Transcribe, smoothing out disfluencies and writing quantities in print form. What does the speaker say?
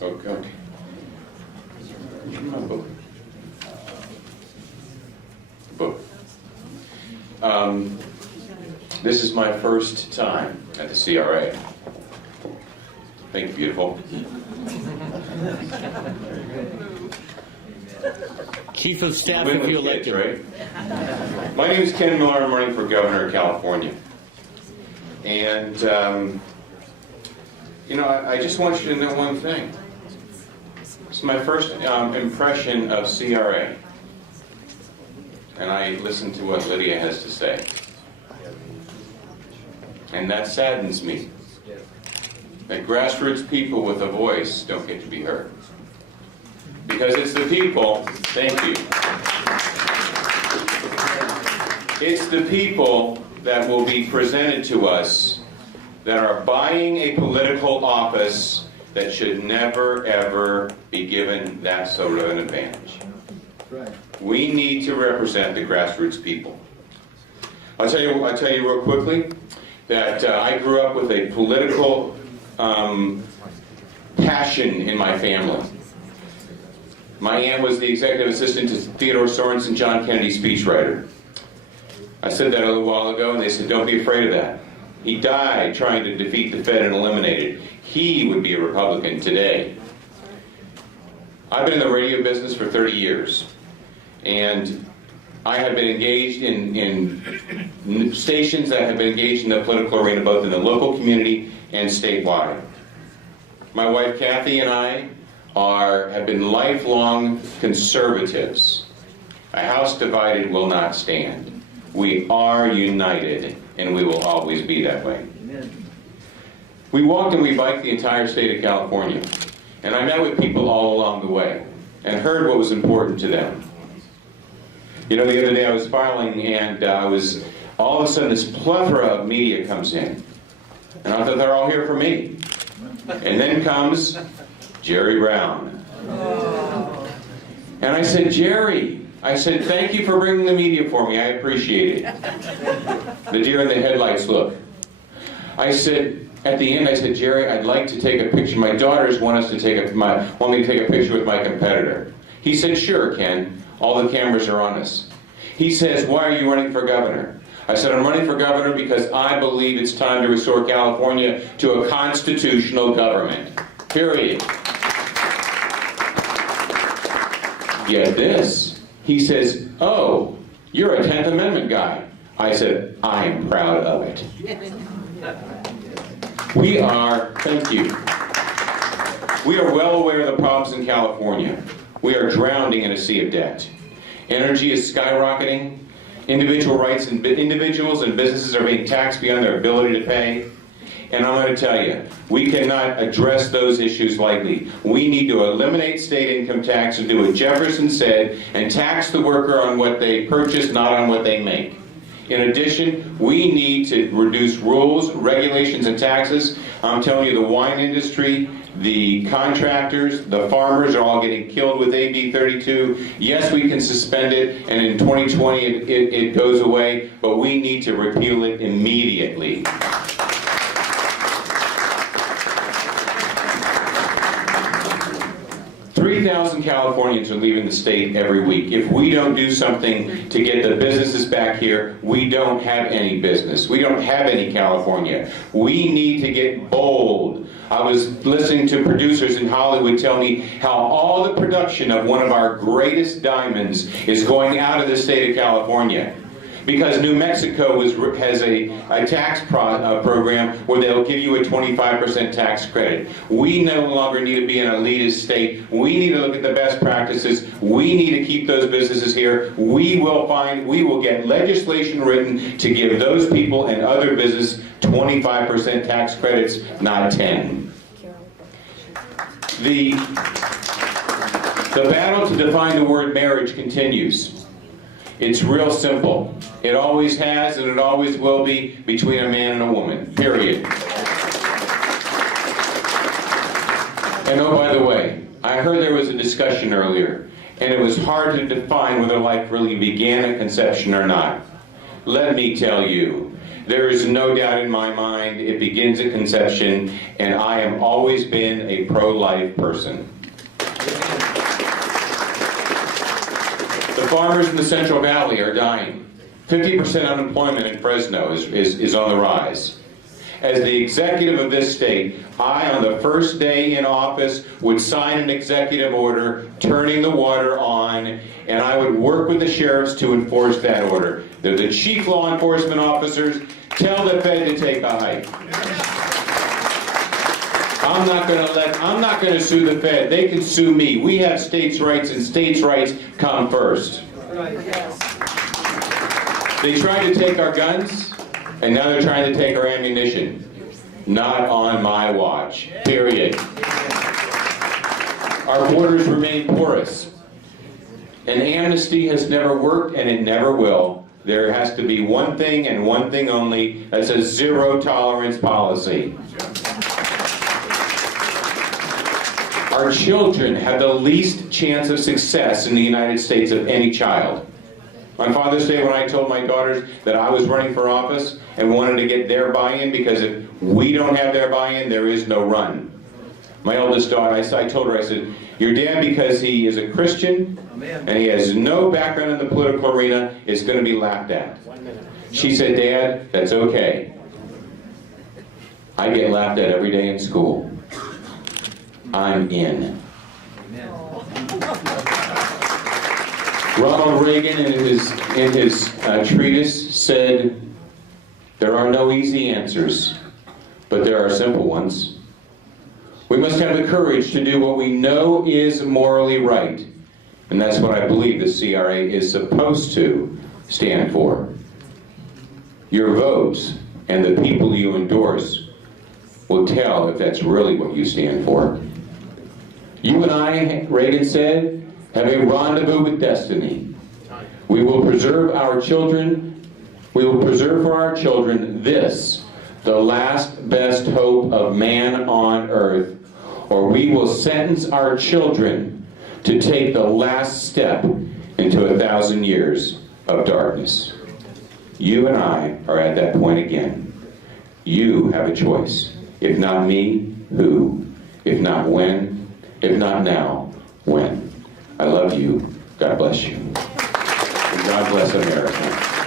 Okay. Book. This is my first time at the CRA. Thank you, beautiful. Chief of Staff, Win if with you kids, elected. right? My name is Ken Miller. I'm running for governor of California. And, I just want you to know one thing. It's my first impression of CRA. And I listened to what Lydia has to say. And that saddens me. That grassroots people with a voice don't get to be heard. Because it's the people, thank you. It's the people that will be presented to us that are buying a political office that should never, ever be given that sort of an advantage. We need to represent the grassroots people. I'll tell you real quickly that I grew up with a political passion in my family. My aunt was the executive assistant to Theodore Sorensen, John Kennedy's speechwriter. I said that a little while ago, and they said, don't be afraid of that. He died trying to defeat the Fed and eliminate it. He would be a Republican today. I've been in the radio business for 30 years, and I have been engaged in stations that have been engaged in the political arena, both in the local community and statewide. My wife Kathy and I have been lifelong conservatives. A house divided will not stand. We are united, and we will always be that way. We walked and we biked the entire state of California, and I met with people all along the way and heard what was important to them. The other day I was filing, and all of a sudden this plethora of media comes in, and I thought they're all here for me. And then comes Jerry Brown. And I said, Jerry, thank you for bringing the media for me. I appreciate it. The deer in the headlights look. At the end, I said, Jerry, I'd like to take a picture. My daughters want me to take a picture with my competitor. He said, sure, Ken. All the cameras are on us. He says, why are you running for governor? I said, I'm running for governor because I believe it's time to restore California to a constitutional government. Period. Get this. He says, oh, you're a 10th Amendment guy. I said, I'm proud of it. Thank you. We are well aware of the problems in California. We are drowning in a sea of debt. Energy is skyrocketing. Individuals and businesses are being taxed beyond their ability to pay. And I'm going to tell you, we cannot address those issues lightly. We need to eliminate state income tax and do what Jefferson said and tax the worker on what they purchase, not on what they make. In addition, we need to reduce rules, regulations, and taxes. I'm telling you, the wine industry, the contractors, the farmers are all getting killed with AB 32. Yes, we can suspend it, and in 2020 it goes away, but we need to repeal it immediately. 3,000 Californians are leaving the state every week. If we don't do something to get the businesses back here, we don't have any business. We don't have any California. We need to get bold. I was listening to producers in Hollywood tell me how all the production of one of our greatest diamonds is going out of the state of California. Because New Mexico has a tax program where they'll give you a 25% tax credit. We no longer need to be an elitist state. We need to look at the best practices. We need to keep those businesses here. We will get legislation written to give those people and other business 25% tax credits, not 10. The battle to define the word marriage continues. It's real simple. It always has and it always will be between a man and a woman, period. And oh, by the way, I heard there was a discussion earlier, and it was hard to define whether life really began at conception or not. let me tell you, there is no doubt in my mind it begins at conception, and I have always been a pro-life person. The farmers in the Central Valley are dying. 50% unemployment in Fresno is on the rise. As the executive of this state, I, on the first day in office, would sign an executive order turning the water on, and I would work with the sheriffs to enforce that order. They're the chief law enforcement officers. Tell the Fed to take a hike. I'm not going to sue the Fed. They can sue me. We have states' rights, and states' rights come first. They tried to take our guns, and now they're trying to take our ammunition. Not on my watch. Period. Our borders remain porous. An amnesty has never worked, and it never will. There has to be one thing and one thing only. That's a zero-tolerance policy. Our children have the least chance of success in the United States of any child. On Father's Day, when I told my daughters that I was running for office and wanted to get their buy-in, because if we don't have their buy-in, there is no run. My oldest daughter, I told her, I said, your dad, because he is a Christian and he has no background in the political arena, is going to be laughed at. She said, Dad, that's okay. I get laughed at every day in school. I'm in. Ronald Reagan, in his treatise, said, there are no easy answers, but there are simple ones. We must have the courage to do what we know is morally right, and that's what I believe the CRA is supposed to stand for. Your votes and the people you endorse will tell if that's really what you stand for. You and I, Reagan said, have a rendezvous with destiny. We will preserve our children. We will preserve for our children this, the last best hope of man on earth, or we will sentence our children to take the last step into 1,000 years of darkness. You and I are at that point again. You have a choice. If not me, who? If not when? If not now, when? I love you. God bless you. And God bless America.